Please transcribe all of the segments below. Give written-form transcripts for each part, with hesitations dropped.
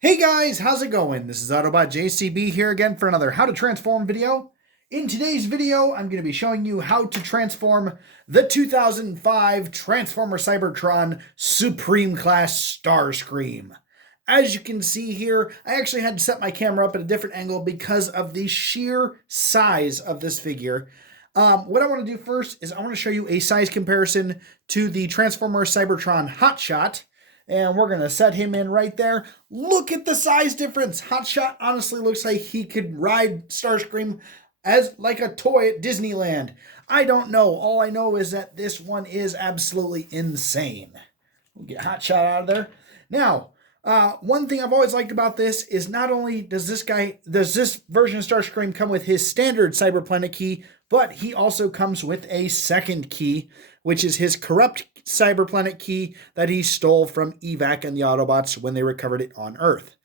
Hey guys, how's it going? This is Autobot JCB here again for another How to Transform video. In today's video, I'm going to be showing you how to transform the 2005 Transformers Cybertron Supreme class Starscream. As you can see here, I actually had to set my camera up at a different angle because of the sheer size of this figure. What I want to do first is I want to show you a size comparison to the Transformers Cybertron Hotshot. And we're going to set him in right there. Look at the size difference. Hotshot honestly looks like he could ride Starscream as like a toy at Disneyland. I don't know. All I know is that this one is absolutely insane. We'll get Hotshot out of there. Now, one thing I've always liked about this is not only does this version of Starscream come with his standard Cyberplanet key, but he also comes with a second key, which is his corrupt Cyberplanet key that he stole from Evac and the Autobots when they recovered it on Earth.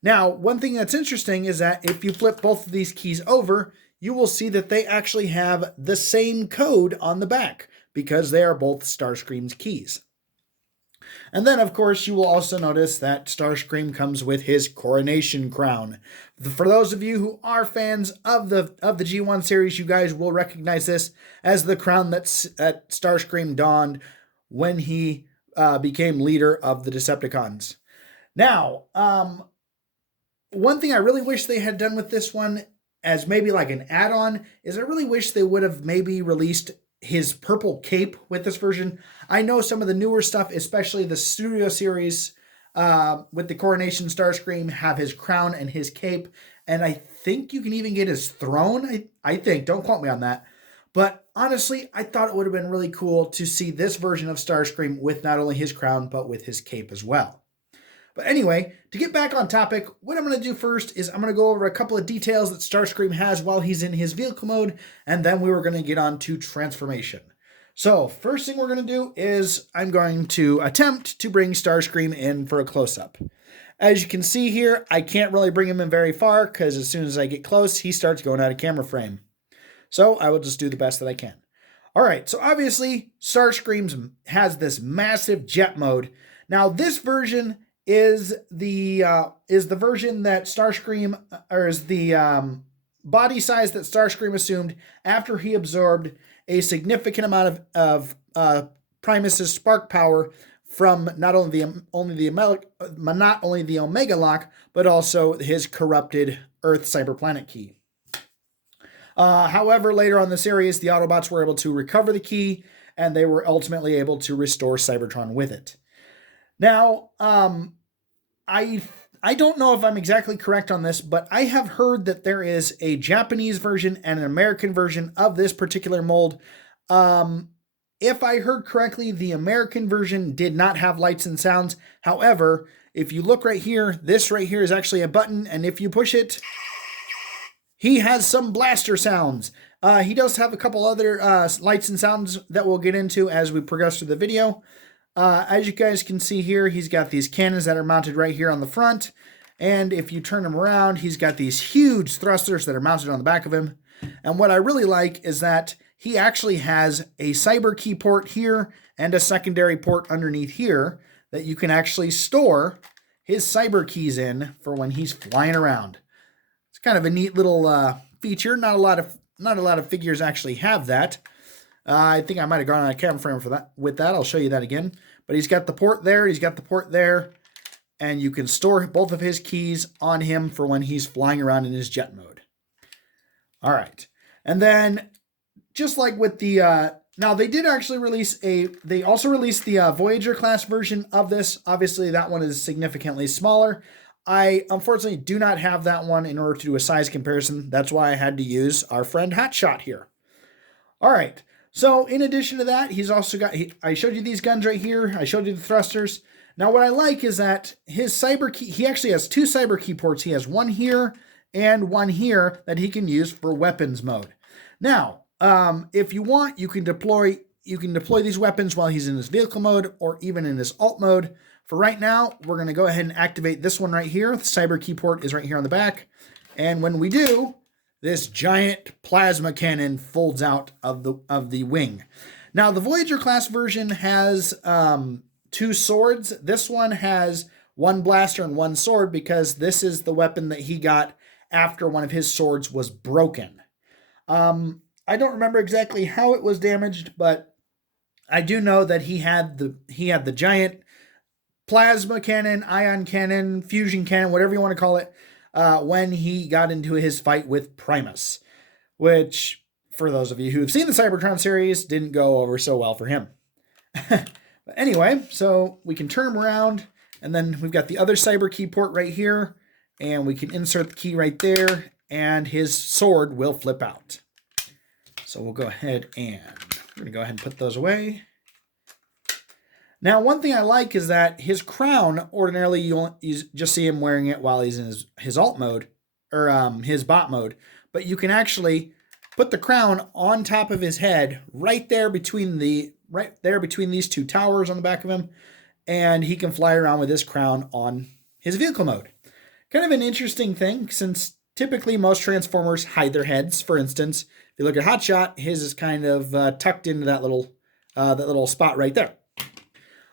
Now, one thing that's interesting is that if you flip both of these keys over, you will see that they actually have the same code on the back because they are both Starscream's keys. And then, of course, you will also notice that Starscream comes with his coronation crown. For those of you who are fans of the G1 series, you guys will recognize this as the crown that Starscream donned when he became leader of the Decepticons. Now, one thing I really wish they had done with this one as maybe like an add-on is I really wish they would have maybe released his purple cape with this version. I know some of the newer stuff, especially the Studio series with the Coronation Starscream, have his crown and his cape, and I think you can even get his throne. I think, don't quote me on that. But honestly, I thought it would have been really cool to see this version of Starscream with not only his crown, but with his cape as well. But anyway, to get back on topic, what I'm going to do first is I'm going to go over a couple of details that Starscream has while he's in his vehicle mode, and then we were going to get on to transformation. So, first thing we're going to do is I'm going to attempt to bring Starscream in for a close-up. As you can see here, I can't really bring him in very far because as soon as I get close, he starts going out of camera frame. So, I will just do the best that I can. Alright, so obviously, Starscream has this massive jet mode. Now, this version is the version that Starscream, or is the body size that Starscream assumed after he absorbed a significant amount of Primus's spark power from not only the Omega Lock, but also his corrupted Earth Cyberplanet key. However, later on in the series, the Autobots were able to recover the key, and they were ultimately able to restore Cybertron with it. Now, I don't know if I'm exactly correct on this, but I have heard that there is a Japanese version and an American version of this particular mold. If I heard correctly, the American version did not have lights and sounds. However, if you look right here, this right here is actually a button, and if you push it, he has some blaster sounds. He does have a couple other lights and sounds that we'll get into as we progress through the video. As you guys can see here, he's got these cannons that are mounted right here on the front. And if you turn him around, he's got these huge thrusters that are mounted on the back of him. And what I really like is that he actually has a cyber key port here and a secondary port underneath here that you can actually store his cyber keys in for when he's flying around. It's kind of a neat little feature. Not a lot of figures actually have that. I think I might have gone on a camera frame for that. With that, I'll show you that again. But he's got the port there, he's got the port there, and you can store both of his keys on him for when he's flying around in his jet mode. All right. And then, just like with the, now they did actually release they also released the Voyager class version of this. Obviously, that one is significantly smaller. I, unfortunately, do not have that one in order to do a size comparison. That's why I had to use our friend Hotshot here. All right. So, in addition to that, he's also got, I showed you these guns right here. I showed you the thrusters. Now, what I like is that his cyber key, he actually has two cyber key ports. He has one here and one here that he can use for weapons mode. Now, if you want, you can deploy these weapons while he's in his vehicle mode or even in his alt mode. For right now, we're going to go ahead and activate this one right here. The cyber key port is right here on the back. And when we do, this giant plasma cannon folds out of the wing. Now, the Voyager class version has two swords. This one has one blaster and one sword because this is the weapon that he got after one of his swords was broken. I don't remember exactly how it was damaged, but I do know that he had the giant plasma cannon, ion cannon, fusion cannon, whatever you want to call it, when he got into his fight with Primus, which, for those of you who have seen the Cybertron series, didn't go over so well for him. But anyway, so we can turn him around, and then we've got the other cyber key port right here, and we can insert the key right there, and his sword will flip out. So we'll go ahead and we're going to go ahead and put those away. Now, one thing I like is that his crown, ordinarily you just see him wearing it while he's in his alt mode, or his bot mode, but you can actually put the crown on top of his head right there between these two towers on the back of him, and he can fly around with his crown on his vehicle mode. Kind of an interesting thing, since typically most Transformers hide their heads. For instance, if you look at Hotshot, his is kind of tucked into that little spot right there.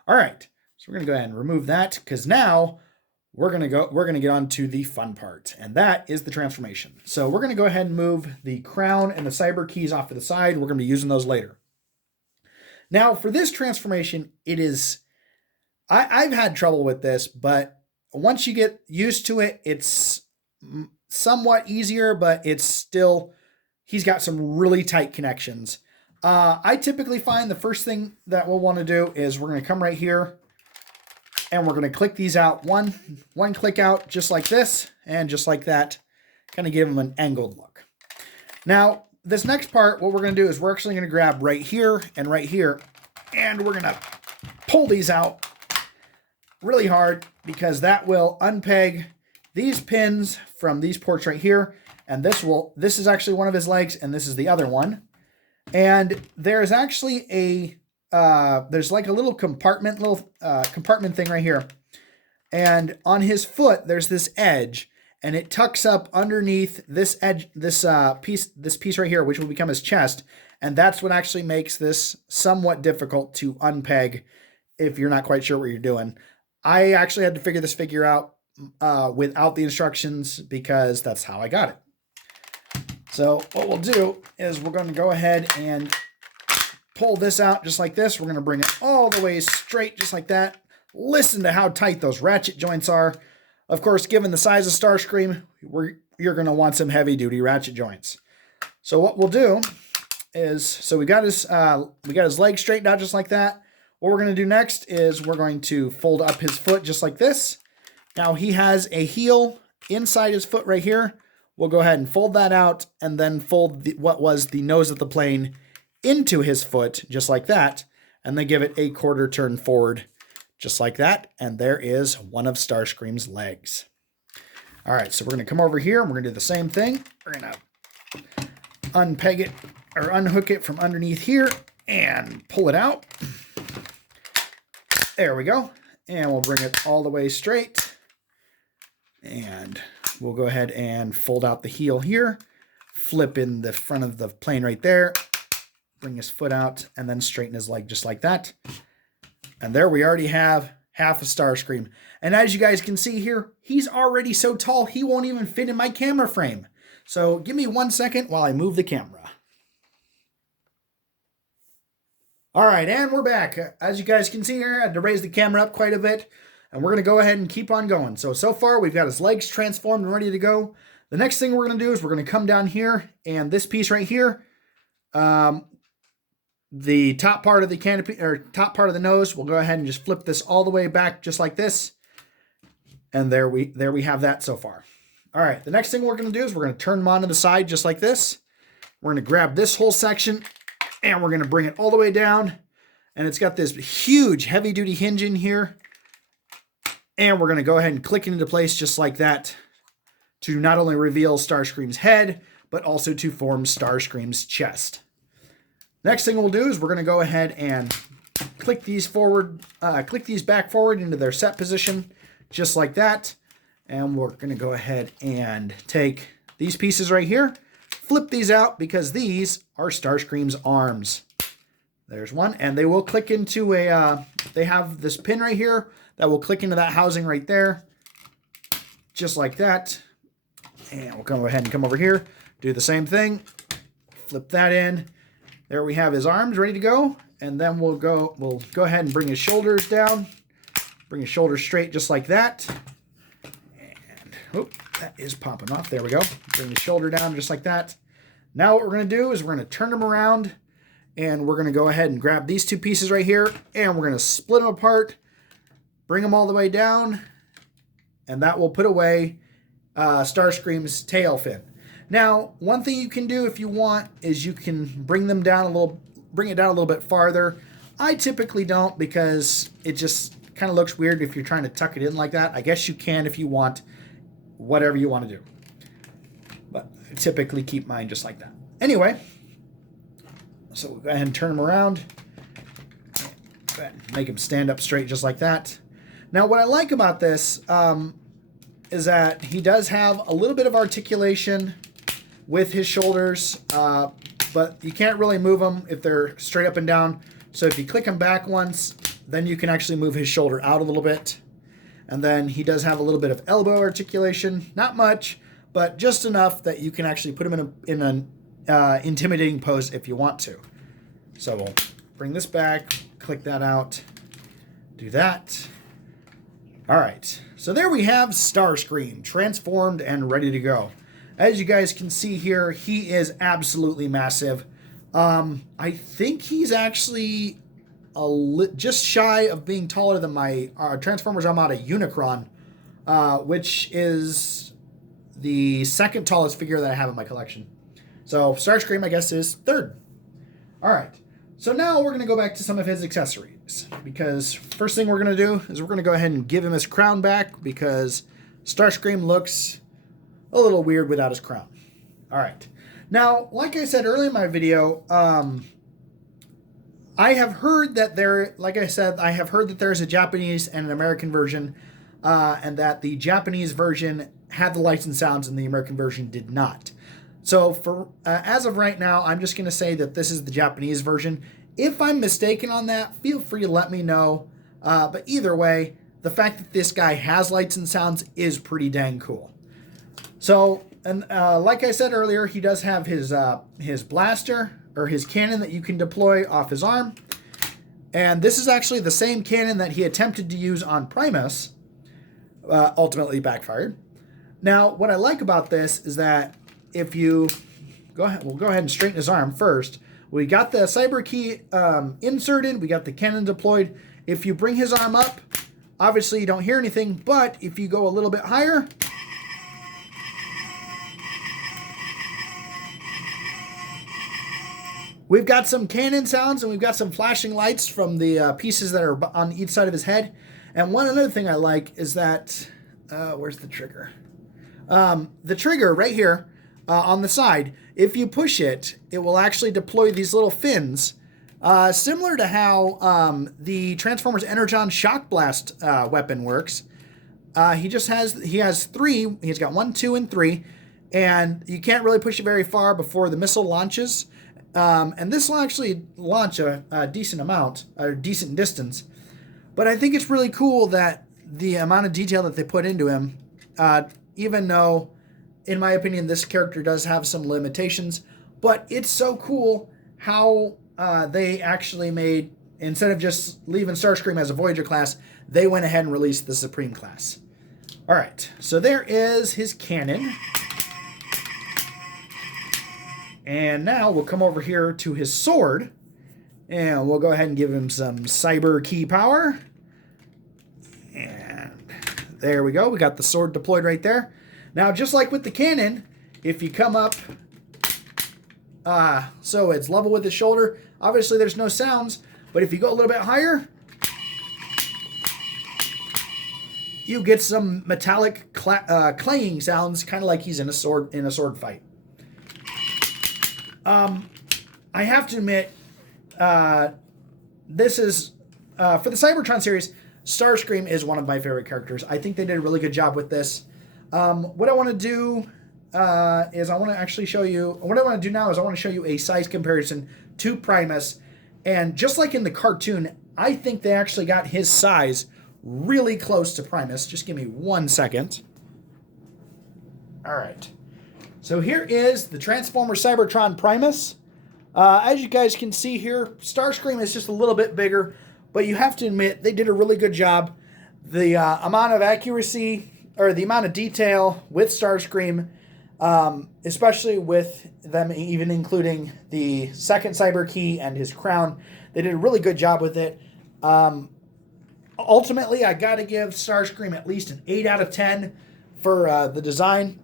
All right, so we're gonna go ahead and remove that because now we're gonna get on to the fun part, and that is the transformation. So we're gonna go ahead and move the crown and the cyber keys off to the side. We're gonna be using those later. Now for this transformation, I've had trouble with this, but once you get used to it, it's somewhat easier, but he's got some really tight connections. I typically find the first thing that we'll want to do is we're going to come right here and we're going to click these out. One click out just like this and just like that, kind of give them an angled look. Now, this next part, what we're going to do is we're actually going to grab right here, and we're going to pull these out really hard because that will unpeg these pins from these ports right here. And this is actually one of his legs, and this is the other one. And there's actually there's like a little compartment thing right here. And on his foot, there's this edge, and it tucks up underneath this edge, this piece right here, which will become his chest. And that's what actually makes this somewhat difficult to unpeg if you're not quite sure what you're doing. I actually had to figure this figure out without the instructions because that's how I got it. So what we'll do is we're going to go ahead and pull this out just like this. We're going to bring it all the way straight just like that. Listen to how tight those ratchet joints are. Of course, given the size of Starscream, you're going to want some heavy-duty ratchet joints. So what we'll do is, so we got his leg straightened out just like that. What we're going to do next is we're going to fold up his foot just like this. Now he has a heel inside his foot right here. We'll go ahead and fold that out and then fold what was the nose of the plane into his foot just like that, and then give it a quarter turn forward just like that. And there is one of Starscream's legs. All right, so we're going to come over here and we're going to do the same thing. We're going to unpeg it or unhook it from underneath here and pull it out. There we go. And we'll bring it all the way straight. And we'll go ahead and fold out the heel here, flip in the front of the plane right there, bring his foot out, and then straighten his leg just like that. And there we already have half a Starscream. And as you guys can see here, he's already so tall, he won't even fit in my camera frame. So give me 1 second while I move the camera. All right, and we're back. As you guys can see here, I had to raise the camera up quite a bit. And we're going to go ahead and keep on going. So far, we've got his legs transformed and ready to go. The next thing we're going to do is we're going to come down here, and this piece right here, the top part of the canopy, or top part of the nose, we'll go ahead and just flip this all the way back just like this. And there we have that so far. All right, the next thing we're going to do is we're going to turn them onto the side just like this. We're going to grab this whole section, and we're going to bring it all the way down. And it's got this huge heavy-duty hinge in here. And we're going to go ahead and click it into place just like that to not only reveal Starscream's head, but also to form Starscream's chest. Next thing we'll do is we're going to go ahead and click these back forward into their set position just like that. And we're going to go ahead and take these pieces right here, flip these out because these are Starscream's arms. There's one, and they will click into they have this pin right here that will click into that housing right there, just like that. And we'll go ahead and come over here, do the same thing, flip that in. There we have his arms ready to go. And then we'll go ahead and bring his shoulders down, bring his shoulders straight just like that. And, oh, that is popping off. There we go. Bring his shoulder down just like that. Now what we're going to do is we're going to turn him around, and we're going to go ahead and grab these two pieces right here, and we're going to split them apart, bring them all the way down, and that will put away Starscream's tail fin. Now, one thing you can do if you want is you can bring it down a little bit farther. I typically don't, because it just kind of looks weird if you're trying to tuck it in like that. I guess you can if you want, whatever you want to do. But I typically keep mine just like that. Anyway, so we'll go ahead and turn him around. Make him stand up straight just like that. Now, what I like about this is that he does have a little bit of articulation with his shoulders, but you can't really move them if they're straight up and down. So if you click him back once, then you can actually move his shoulder out a little bit. And then he does have a little bit of elbow articulation, not much, but just enough that you can actually put him in an intimidating pose if you want to. So we'll bring this back, click that out, do that. All right, so there we have Starscream, transformed and ready to go. As you guys can see here, he is absolutely massive. I think he's actually just shy of being taller than my Transformers Armada Unicron, which is the second tallest figure that I have in my collection. So Starscream, I guess, is third. All right, so now we're going to go back to some of his accessories, because first thing we're going to do is we're going to go ahead and give him his crown back, because Starscream looks a little weird without his crown. All right. Now, like I said earlier in my video, I have heard that I have heard that there's a Japanese and an American version, and that the Japanese version had the lights and sounds and the American version did not. So for as of right now, I'm just going to say that this is the Japanese version. If I'm mistaken on that, feel free to let me know. But either way, the fact that this guy has lights and sounds is pretty dang cool. So, and like I said earlier, he does have his blaster, or his cannon, that you can deploy off his arm. And this is actually the same cannon that he attempted to use on Primus, ultimately backfired. Now, what I like about this is that if you we'll go ahead and straighten his arm first. We got the cyber key inserted, we got the cannon deployed. If you bring his arm up, obviously you don't hear anything, but if you go a little bit higher, we've got some cannon sounds, and we've got some flashing lights from the pieces that are on each side of his head. And one other thing I like is that, where's the trigger? The trigger right here on the side, if you push it, it will actually deploy these little fins, similar to how the Transformers Energon Shock Blast weapon works. He has three. He's got 1, 2, and 3, and you can't really push it very far before the missile launches. And this will actually launch a decent amount, or decent distance. But I think it's really cool that the amount of detail that they put into him, even though, in my opinion, this character does have some limitations, but it's so cool how they actually made, instead of just leaving Starscream as a Voyager class, they went ahead and released the Supreme class. All right, so there is his cannon. And now we'll come over here to his sword, and we'll go ahead and give him some cyber key power. And there we go. We got the sword deployed right there. Now, just like with the cannon, if you come up, so it's level with his shoulder, obviously there's no sounds, but if you go a little bit higher, you get some metallic clanging sounds, kind of like he's in a sword fight. I have to admit, this is, for the Cybertron series, Starscream is one of my favorite characters. I think they did a really good job with this. What I want to do is I want to actually show you, what I want to do now is I want to show you a size comparison to Primus. And just like in the cartoon, I think they actually got his size really close to Primus. Just give me 1 second. All right. So here is the Transformers Cybertron Primus. As you guys can see here, Starscream is just a little bit bigger, but you have to admit they did a really good job. The amount of accuracy, or the amount of detail with Starscream, especially with them even including the second cyber key and his crown, they did a really good job with it. Ultimately, I got to give Starscream at least an 8 out of 10 for the design.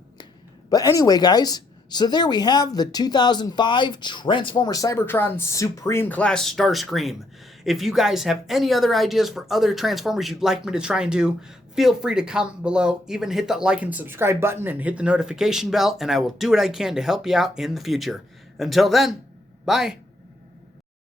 But anyway, guys, so there we have the 2005 Transformers Cybertron Supreme class Starscream. If you guys have any other ideas for other Transformers you'd like me to try and do, feel free to comment below. Even hit that like and subscribe button and hit the notification bell, and I will do what I can to help you out in the future. Until then, bye.